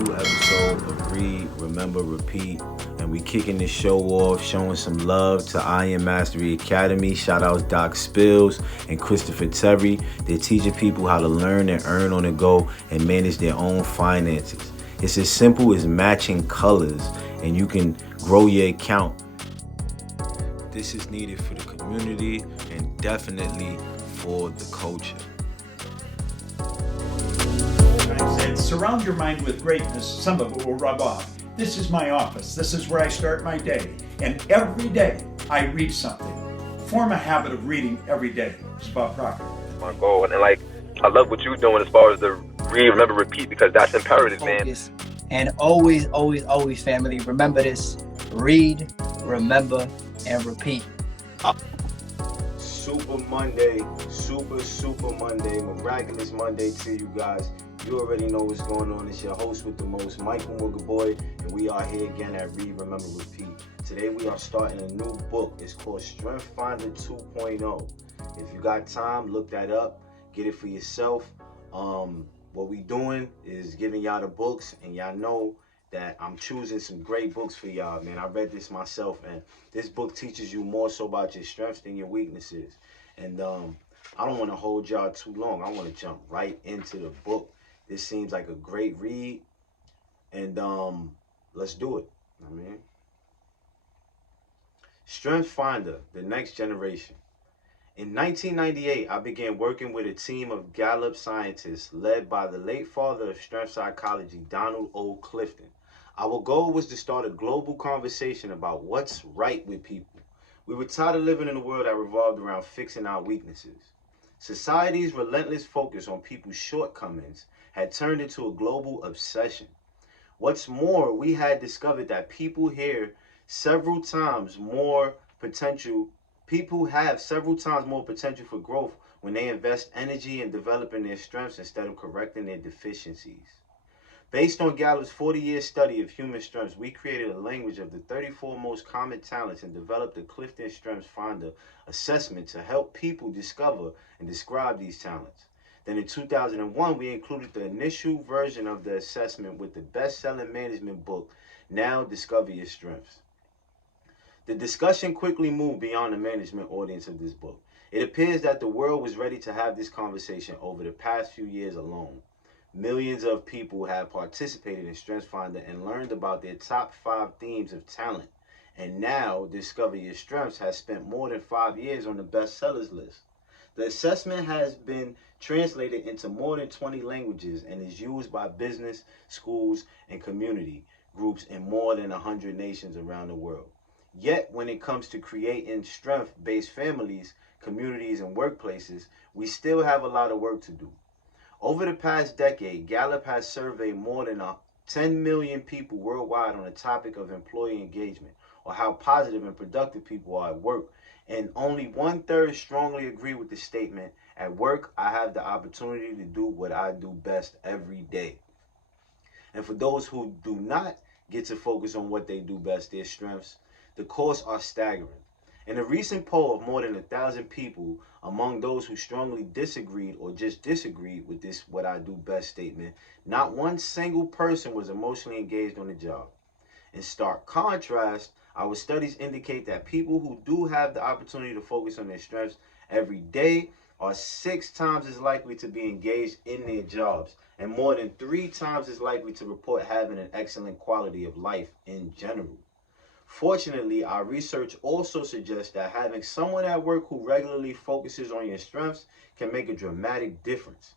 new episode of Read, Remember, Repeat. And we kicking this show off, showing some love to Iron Mastery Academy. Shout out Doc Spills and Christopher Terry. They're teaching people how to learn and earn on the go and manage their own finances. It's as simple as matching colors, and you can grow your account. This is needed for the community and definitely for the culture. I said, surround your mind with greatness, some of it will rub off. This is my office. This is where I start my day. And every day I read something. Form a habit of reading every day. It's about Proctor. My goal. And I love what you're doing as far as the read, remember, repeat, because that's imperative, Focus. Man. And always, family, remember this. Read, remember, and repeat. Super Monday, super Monday, miraculous Monday to you guys. You already know what's going on. It's your host with the most, Michael Mugaboy, and we are here again at Read, Remember, Repeat. Today we are starting a new book. It's called Strength Finder 2.0. If you got time, look that up. Get it for yourself. What we doing is giving y'all the books, and y'all know that I'm choosing some great books for y'all, man. I read this myself, and this book teaches you more so about your strengths than your weaknesses. And I don't want to hold y'all too long. I want to jump right into the book. This seems like a great read, and let's do it. I mean, Strength Finder, the next generation. In 1998, I began working with a team of Gallup scientists led by the late father of strength psychology, Donald O. Clifton. Our goal was to start a global conversation about what's right with people. We were tired of living in a world that revolved around fixing our weaknesses. Society's relentless focus on people's shortcomings had turned into a global obsession. What's more, we had discovered that people have several times more potential for growth when they invest energy in developing their strengths instead of correcting their deficiencies. Based on Gallup's 40-year study of human strengths, we created a language of the 34 most common talents and developed the Clifton Strengths Finder assessment to help people discover and describe these talents. Then in 2001, we included the initial version of the assessment with the best-selling management book, Now Discover Your Strengths. The discussion quickly moved beyond the management audience of this book. It appears that the world was ready to have this conversation over the past few years alone. Millions of people have participated in StrengthsFinder and learned about their top 5 themes of talent. And now, Discover Your Strengths has spent more than 5 years on the bestsellers list. The assessment has been translated into more than 20 languages and is used by business, schools, and community groups in more than 100 nations around the world. Yet, when it comes to creating strength-based families, communities, and workplaces, we still have a lot of work to do. Over the past decade, Gallup has surveyed more than 10 million people worldwide on the topic of employee engagement, or how positive and productive people are at work, and only 1/3 strongly agree with the statement, "At work, I have the opportunity to do what I do best every day." And for those who do not get to focus on what they do best, their strengths, the costs are staggering. In a recent poll of more than 1,000 people, among those who strongly disagreed or just disagreed with this "what I do best" statement, not one single person was emotionally engaged on the job. In stark contrast, our studies indicate that people who do have the opportunity to focus on their strengths every day are 6 times as likely to be engaged in their jobs and more than 3 times as likely to report having an excellent quality of life in general. Fortunately, our research also suggests that having someone at work who regularly focuses on your strengths can make a dramatic difference.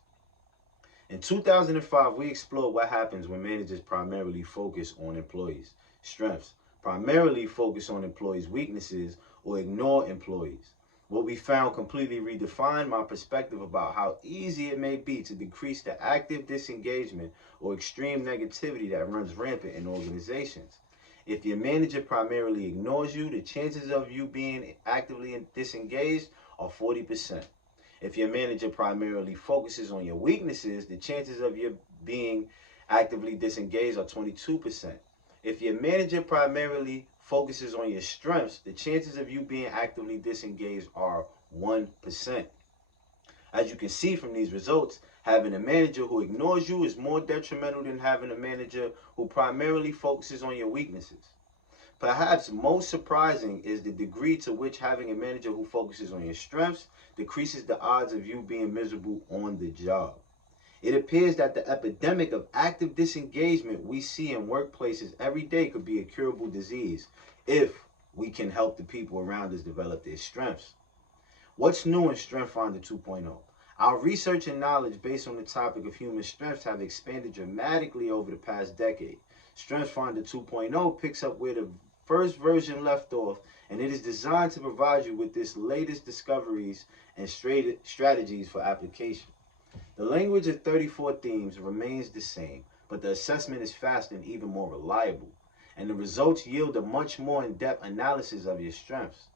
In 2005, we explored what happens when managers primarily focus on employees' strengths, primarily focus on employees' weaknesses, or ignore employees. What we found completely redefined my perspective about how easy it may be to decrease the active disengagement or extreme negativity that runs rampant in organizations. If your manager primarily ignores you, the chances of you being actively disengaged are 40%. If your manager primarily focuses on your weaknesses, the chances of you being actively disengaged are 22%. If your manager primarily focuses on your strengths, the chances of you being actively disengaged are 1%. As you can see from these results, having a manager who ignores you is more detrimental than having a manager who primarily focuses on your weaknesses. Perhaps most surprising is the degree to which having a manager who focuses on your strengths decreases the odds of you being miserable on the job. It appears that the epidemic of active disengagement we see in workplaces every day could be a curable disease if we can help the people around us develop their strengths. What's new in Strength Finder 2.0? Our research and knowledge based on the topic of human strengths have expanded dramatically over the past decade. Strength Finder 2.0 picks up where the first version left off, and it is designed to provide you with this latest discoveries and strategies for application. The language of 34 themes remains the same, but the assessment is faster and even more reliable, and the results yield a much more in-depth analysis of your strengths.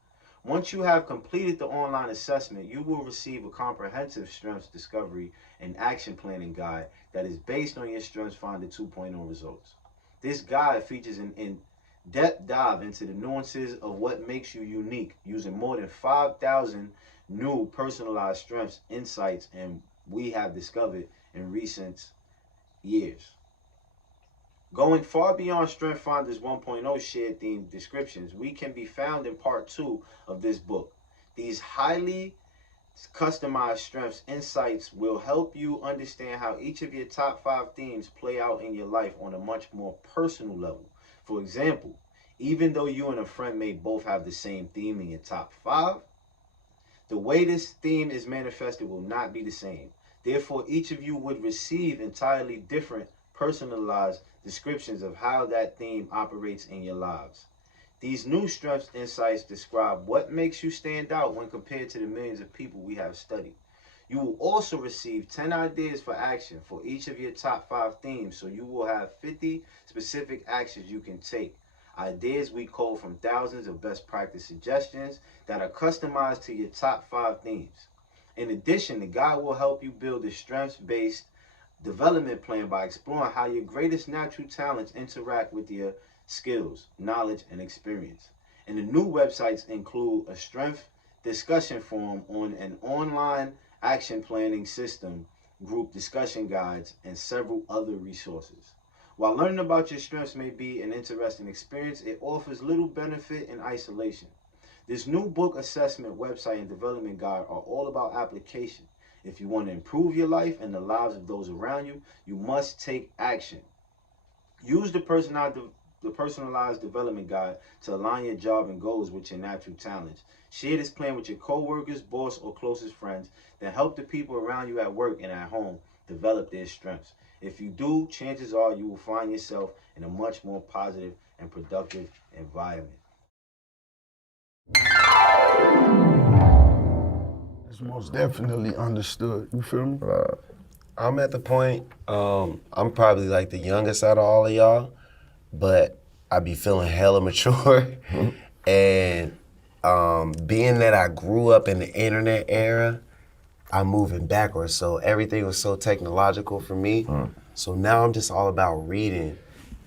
Once you have completed the online assessment, you will receive a comprehensive strengths discovery and action planning guide that is based on your Strengths Finder 2.0 results. This guide features an in-depth dive into the nuances of what makes you unique, using more than 5,000 new personalized strengths insights and we have discovered in recent years. Going far beyond Strength Finder's 1.0 shared theme descriptions, we can be found in part 2 of this book. These highly customized strengths insights will help you understand how each of your top 5 themes play out in your life on a much more personal level. For example, even though you and a friend may both have the same theme in your top 5, the way this theme is manifested will not be the same. Therefore, each of you would receive entirely different, personalized descriptions of how that theme operates in your lives. These new strengths insights describe what makes you stand out when compared to the millions of people we have studied. You will also receive 10 ideas for action for each of your top 5 themes, so you will have 50 specific actions you can take. Ideas we cull from thousands of best practice suggestions that are customized to your top 5 themes. In addition, the guide will help you build a strengths-based development plan by exploring how your greatest natural talents interact with your skills, knowledge, and experience. And the new websites include a strength discussion forum on an online action planning system, group discussion guides, and several other resources. While learning about your strengths may be an interesting experience, it offers little benefit in isolation. This new book assessment website and development guide are all about application. If you want to improve your life and the lives of those around you, you must take action. Use the personalized development guide to align your job and goals with your natural talents. Share this plan with your coworkers, boss, or closest friends. Then help the people around you at work and at home develop their strengths. If you do, chances are you will find yourself in a much more positive and productive environment. It's most definitely understood. You feel me? I'm at the point, I'm probably like the youngest out of all of y'all, but I be feeling hella mature. And being that I grew up in the internet era, I'm moving backwards. So everything was so technological for me. So now I'm just all about reading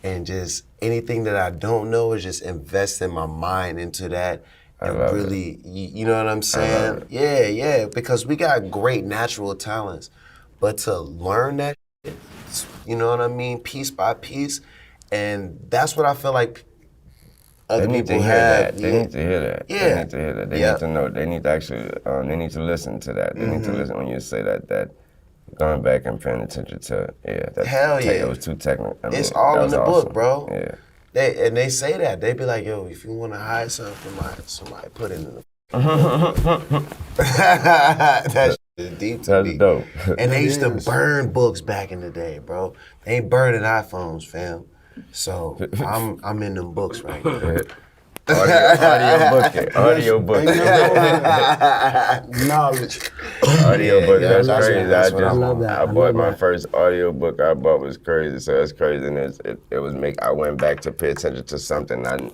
and just anything that I don't know is just investing my mind into that. And really, you know what I'm saying? Yeah, because we got great natural talents, but to learn that, you know what I mean, piece by piece, and that's what I feel like other people have. They need to hear that. Yeah. They need to hear that. They need to know. They need to actually, they need to listen to that. They need to listen when you say that going back and paying attention to, Hell yeah. It was too technical. I mean, it's all in the book, bro. Yeah. They say that. They be like, yo, if you want to hide something, somebody put it in the That shit is deep to me. That's dope. And they used to burn books back in the day, bro. They ain't burning iPhones, fam. So I'm in them books right now. Audio book. Knowledge. Audio book, that's crazy. I love that. I bought my first audio book I bought was crazy, so that's crazy. And I went back to pay attention to something I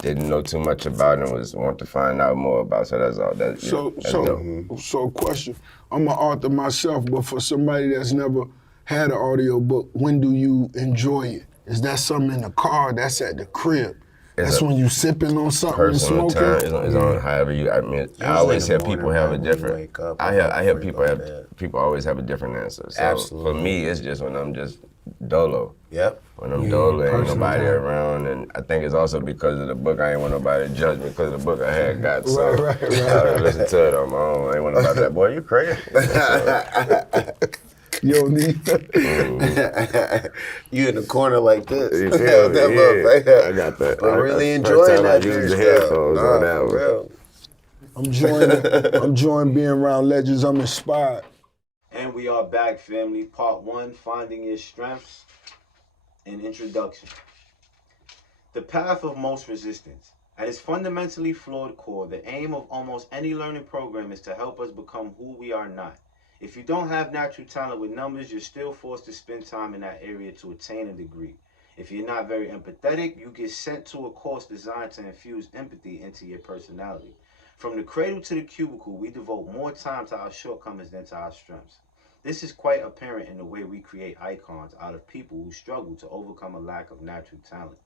didn't know too much about and want to find out more about, so that's all. That's So question, I'm an author myself, but for somebody that's never had an audio book, when do you enjoy it? Is that something in the car? That's at the crib? That's when you sipping on something and personal smoking? time is on however you, I always hear people have a different, I hear people have people always have a different answer. So Absolutely. for me, it's just when I'm just dolo. Yep. When I'm dolo, ain't personal nobody time. around, and I think it's also because of the book. I ain't want nobody to judge me because of the book I had got. So Right. I listen to it on my own. I ain't want nobody like, boy, you crazy. So, You don't need You in the corner like this. you feel me? Yeah. I got that. But really First enjoying time I that used the freestyle. headphones on that For one. real. I'm enjoying being around legends. I'm inspired. And we are back, family. Part 1, Finding Your Strengths, an introduction. The path of most resistance. At its fundamentally flawed core, the aim of almost any learning program is to help us become who we are not. If you don't have natural talent with numbers, you're still forced to spend time in that area to attain a degree. If you're not very empathetic, you get sent to a course designed to infuse empathy into your personality. From the cradle to the cubicle, we devote more time to our shortcomings than to our strengths. This is quite apparent in the way we create icons out of people who struggle to overcome a lack of natural talent.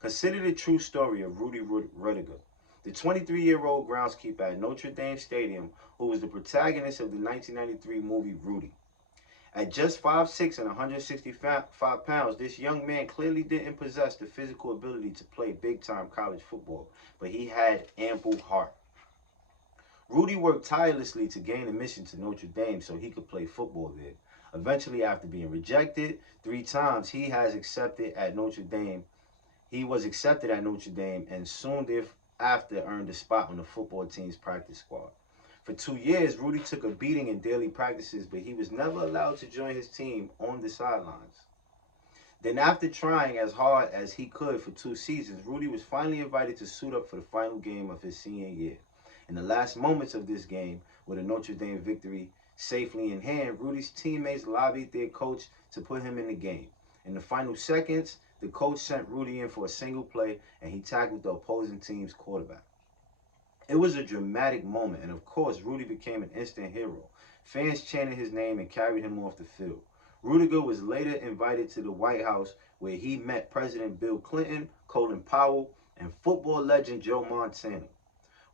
Consider the true story of Rudy Rudiger, the 23-year-old groundskeeper at Notre Dame Stadium who was the protagonist of the 1993 movie Rudy. At just 5'6" and 165 pounds, this young man clearly didn't possess the physical ability to play big-time college football, but he had ample heart. Rudy worked tirelessly to gain admission to Notre Dame so he could play football there. Eventually, after being rejected 3 times, he was accepted at Notre Dame and soon thereafter earned a spot on the football team's practice squad. For 2 years, Rudy took a beating in daily practices, but he was never allowed to join his team on the sidelines. Then after trying as hard as he could for 2 seasons, Rudy was finally invited to suit up for the final game of his senior year. In the last moments of this game, with a Notre Dame victory safely in hand, Rudy's teammates lobbied their coach to put him in the game. In the final seconds, the coach sent Rudy in for a single play, and he tackled the opposing team's quarterback. It was a dramatic moment, and of course, Rudy became an instant hero. Fans chanted his name and carried him off the field. Rudiger was later invited to the White House, where he met President Bill Clinton, Colin Powell, and football legend Joe Montana.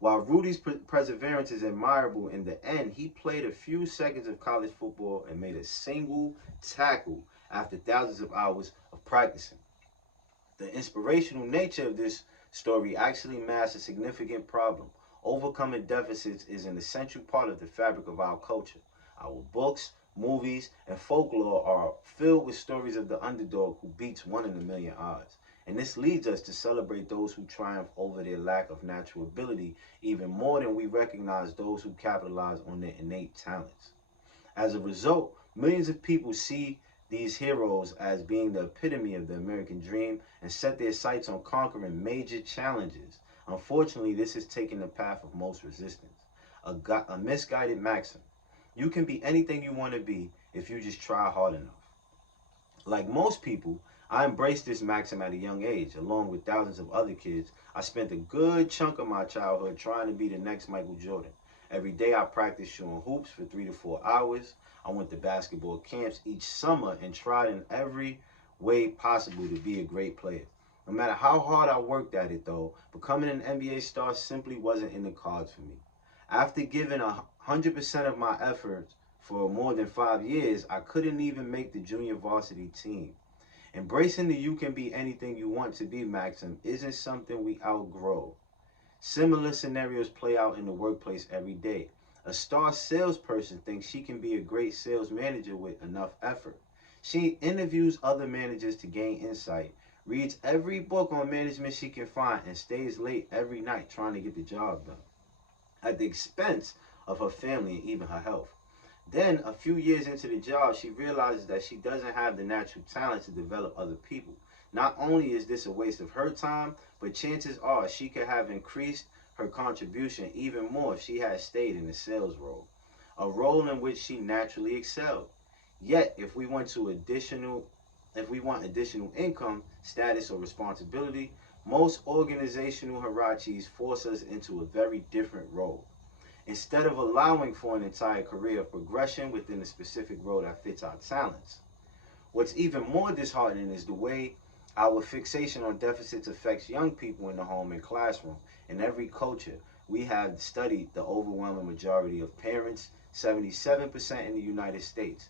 While Rudy's perseverance is admirable, in the end, he played a few seconds of college football and made a single tackle after thousands of hours of practicing. The inspirational nature of this story actually masks a significant problem. Overcoming deficits is an essential part of the fabric of our culture. Our books, movies, and folklore are filled with stories of the underdog who beats 1 in a million odds. And this leads us to celebrate those who triumph over their lack of natural ability even more than we recognize those who capitalize on their innate talents. As a result, millions of people see these heroes as being the epitome of the American dream and set their sights on conquering major challenges. Unfortunately, this has taken the path of most resistance, a misguided maxim. You can be anything you want to be if you just try hard enough. Like most people, I embraced this maxim at a young age. Along with thousands of other kids, I spent a good chunk of my childhood trying to be the next Michael Jordan. Every day I practiced shooting hoops for 3 to 4 hours. I went to basketball camps each summer and tried in every way possible to be a great player. No matter how hard I worked at it though, becoming an NBA star simply wasn't in the cards for me. After giving 100% of my efforts for more than 5 years, I couldn't even make the junior varsity team. Embracing the you can be anything you want to be maxim isn't something we outgrow. Similar scenarios play out in the workplace every day. A star salesperson thinks she can be a great sales manager with enough effort. She interviews other managers to gain insight, reads every book on management she can find, and stays late every night trying to get the job done, at the expense of her family and even her health. Then, a few years into the job, she realizes that she doesn't have the natural talent to develop other people. Not only is this a waste of her time, but chances are she could have increased her contribution even more if she had stayed in the sales role, a role in which she naturally excelled. Yet, if we want additional income, status, or responsibility, most organizational hierarchies force us into a very different role. Instead of allowing for an entire career of progression within a specific role that fits our talents. What's even more disheartening is the way our fixation on deficits affects young people in the home and classroom. In every culture, we have studied the overwhelming majority of parents, 77% in the United States,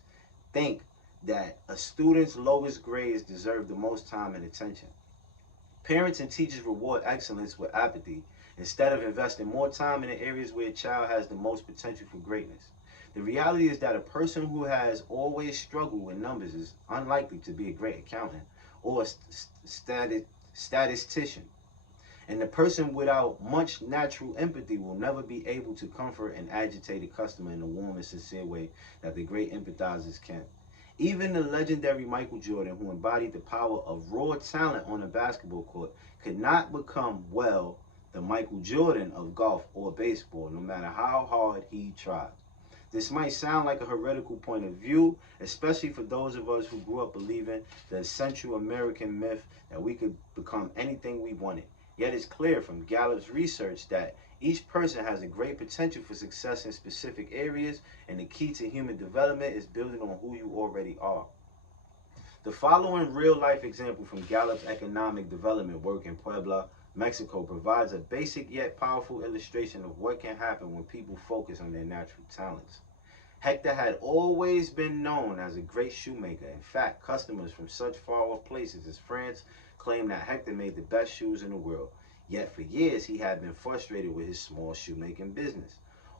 think that a student's lowest grades deserve the most time and attention. Parents and teachers reward excellence with apathy instead of investing more time in the areas where a child has the most potential for greatness. The reality is that a person who has always struggled with numbers is unlikely to be a great accountant or statistician. And the person without much natural empathy will never be able to comfort an agitated customer in the warm and sincere way that the great empathizers can. Even the legendary Michael Jordan, who embodied the power of raw talent on a basketball court, could not become, well, the Michael Jordan of golf or baseball, no matter how hard he tried. This might sound like a heretical point of view, especially for those of us who grew up believing the essential American myth that we could become anything we wanted. Yet it's clear from Gallup's research that each person has a great potential for success in specific areas, and the key to human development is building on who you already are. The following real-life example from Gallup's economic development work in Puebla, Mexico, provides a basic yet powerful illustration of what can happen when people focus on their natural talents. Hector had always been known as a great shoemaker. In fact, customers from such far-off places as France claimed that Hector made the best shoes in the world. Yet for years he had been frustrated with his small shoemaking business.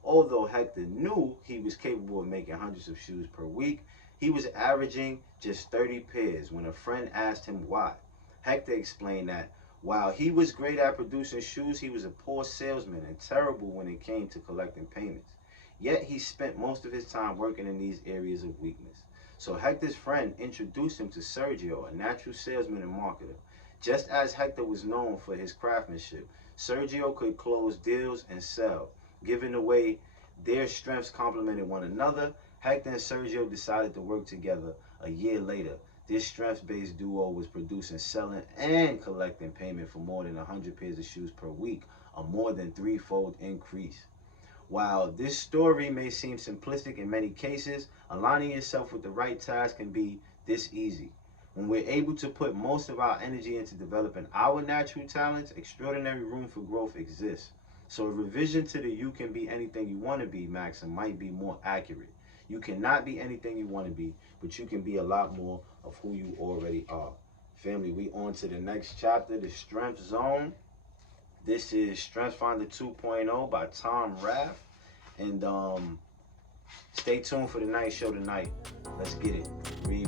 Although Hector knew he was capable of making hundreds of shoes per week, he was averaging just 30 pairs when a friend asked him why. Hector explained that while he was great at producing shoes, he was a poor salesman and terrible when it came to collecting payments. Yet he spent most of his time working in these areas of weakness. So Hector's friend introduced him to Sergio, a natural salesman and marketer. Just as Hector was known for his craftsmanship, Sergio could close deals and sell. Given the way their strengths complemented one another, Hector and Sergio decided to work together. A year later, this strengths-based duo was producing, selling, and collecting payment for more than 100 pairs of shoes per week, a more than threefold increase. While this story may seem simplistic in many cases, aligning yourself with the right task can be this easy. When we're able to put most of our energy into developing our natural talents, extraordinary room for growth exists. So a revision to the "you can be anything you want to be" maxim might be more accurate. You cannot be anything you want to be, but you can be a lot more of who you already are. Family, we on to the next chapter, the Strength Zone. This is Strength Finder 2.0 by Tom Rath. And stay tuned for the night show tonight. Let's get it. Read.